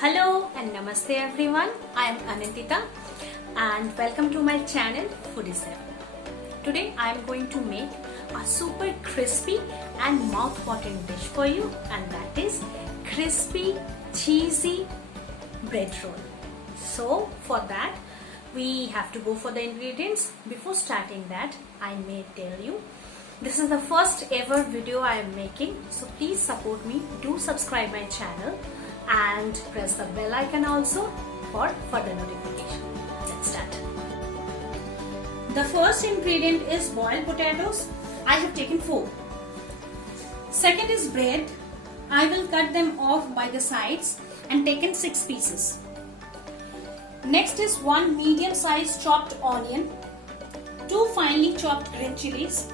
Hello and namaste everyone. I am Anantita and welcome to my channel Foodie7. Today I am going to make a super crispy and mouth-watering dish for you, and that is crispy cheesy bread roll. So for that we have to go for the ingredients. Before starting that, I may tell you this is the first ever video I am making, so please support me. Do subscribe my channel and press the bell icon also for further notification. Let's start. The first ingredient is boiled potatoes. I have taken 4. Second is bread. I will cut them off by the sides and taken 6 pieces. Next is 1 medium sized chopped onion, 2 finely chopped green chilies.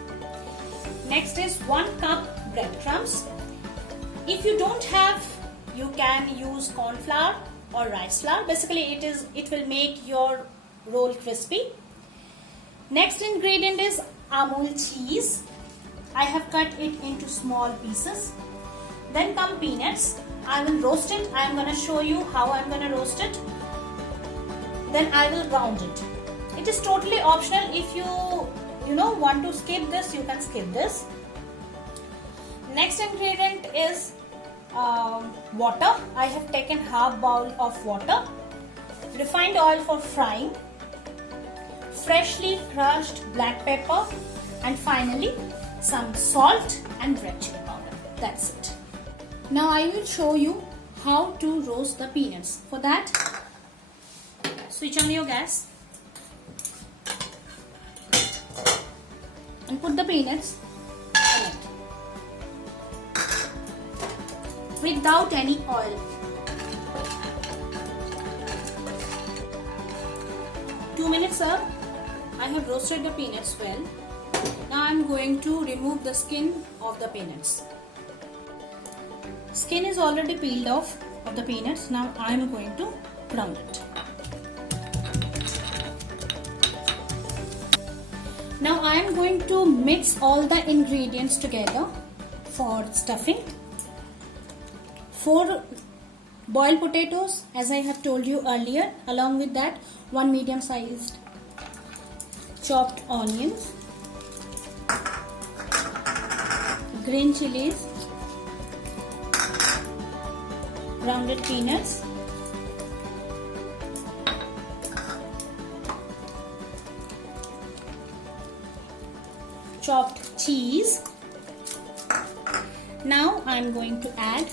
Next is 1 cup breadcrumbs. If you don't have, you can use corn flour or rice flour. Basically it will make your roll crispy. Next ingredient is Amul cheese. I have cut it into small pieces. Then come peanuts. I will roast it. I am going to show you how I am going to roast it. Then I will round it. It is totally optional. If you want to skip this, you can skip this. Next ingredient is water. I have taken half bowl of water. Refined oil for frying. Freshly crushed black pepper, and finally some salt and red chili powder. That's it. Now I will show you how to roast the peanuts. For that, switch on your gas and put the peanuts in it without any oil. 2 minutes up. I have roasted the peanuts well. Now I am going to remove the skin of the peanuts. Skin is already peeled off of the peanuts. Now I am going to ground it. Now I am going to mix all the ingredients together for stuffing. 4 boiled potatoes, as I have told you earlier. Along with that, 1 medium sized chopped onions, green chilies, grounded peanuts, chopped cheese. Now I am going to add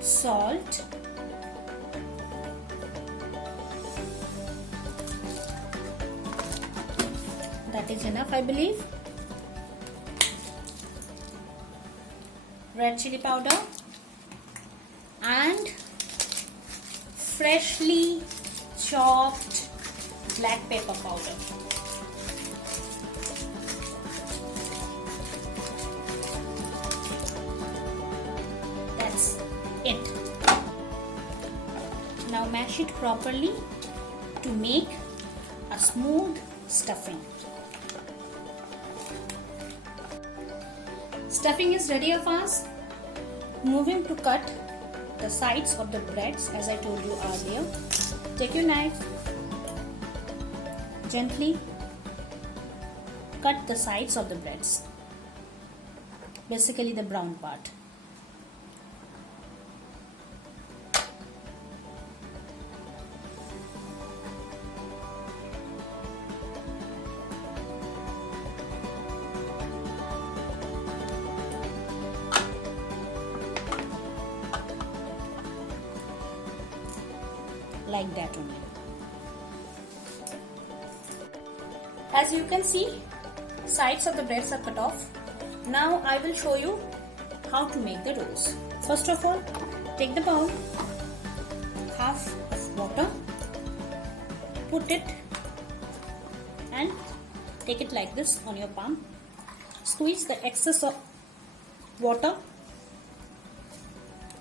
salt, that is enough, I believe. Red chili powder and freshly chopped black pepper powder. That's it. Now mash it properly to make a smooth stuffing. Stuffing is ready of ours. Moving to cut the sides of the breads, as I told you earlier. Take your knife, gently cut the sides of the breads, basically the brown part. Like that only. As you can see, sides of the breads are cut off. Now I will show you how to make the rolls. First of all, take the bowl, half of water, put it and take it like this on your palm. Squeeze the excess of water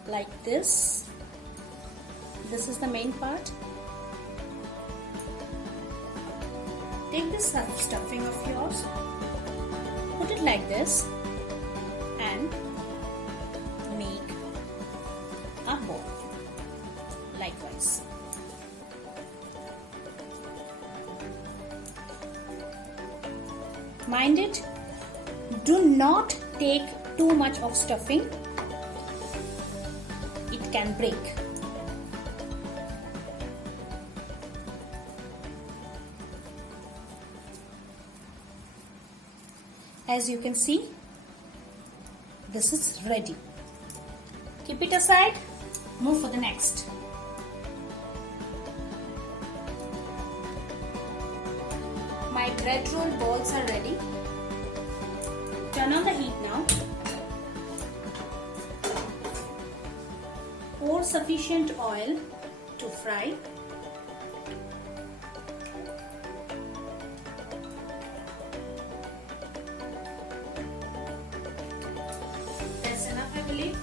like this. This is the main part. Take this stuffing of yours, put it like this and make a ball. likewise. Mind it, do not take too much of stuffing. It can break. As you can see, this is ready. Keep it aside, move for the next. My bread roll balls are ready. Turn on the heat now. Pour sufficient oil to fry. That's enough, I believe.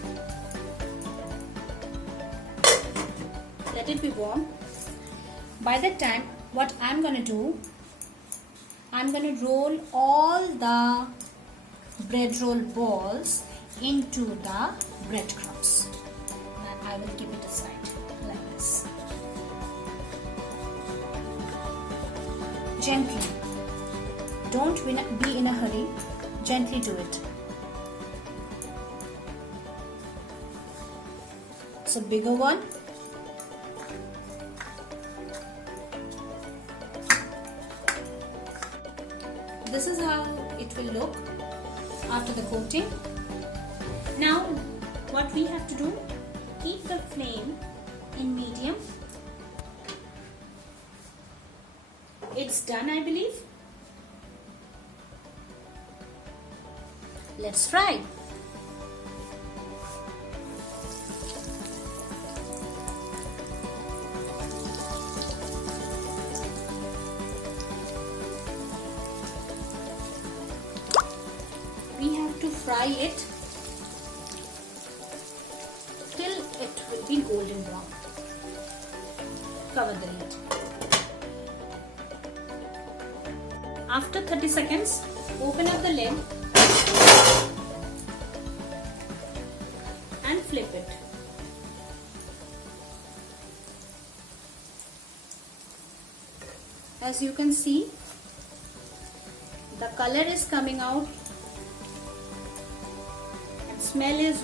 Let it be warm. By that time, what I'm going to do, I'm going to roll all the bread roll balls into the breadcrumbs. And I will keep it aside like this. Gently. Don't be in a hurry. Gently do it. It's a bigger one. This is how it will look after the coating. Now what we have to do, keep the flame in medium. It's done, I believe. Let's fry. We have to fry it till it will be golden brown. Cover the lid. After 30 seconds, open up the lid and flip it. As you can see, the color is coming out. Smell is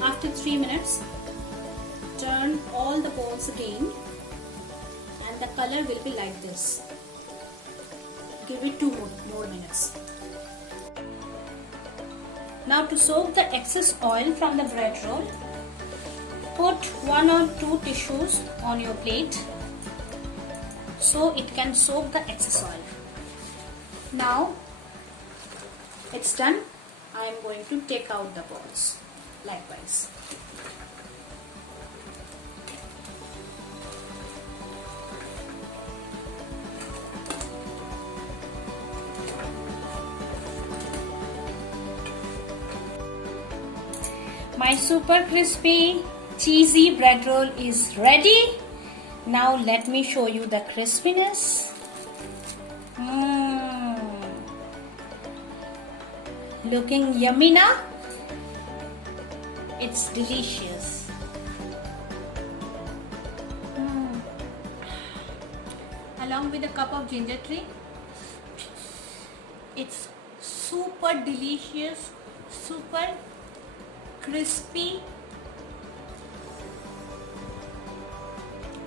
After 3 minutes, turn all the balls again and the color will be like this. Give it 2 more minutes. Now to soak the excess oil from the bread roll, put 1 or 2 tissues on your plate so it can soak the excess oil. Now it's done. I am going to take out the balls likewise. My super crispy cheesy bread roll is ready. Now let me show you the crispiness. Looking yummy now. It's delicious. Along with a cup of ginger tea. It's super delicious, super crispy,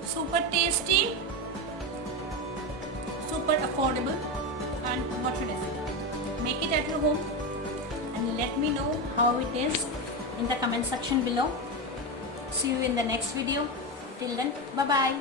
super tasty, super affordable, and what should I say? Make it at your home and let me know how it is in the comment section below. See you in the next video. Till then, bye bye.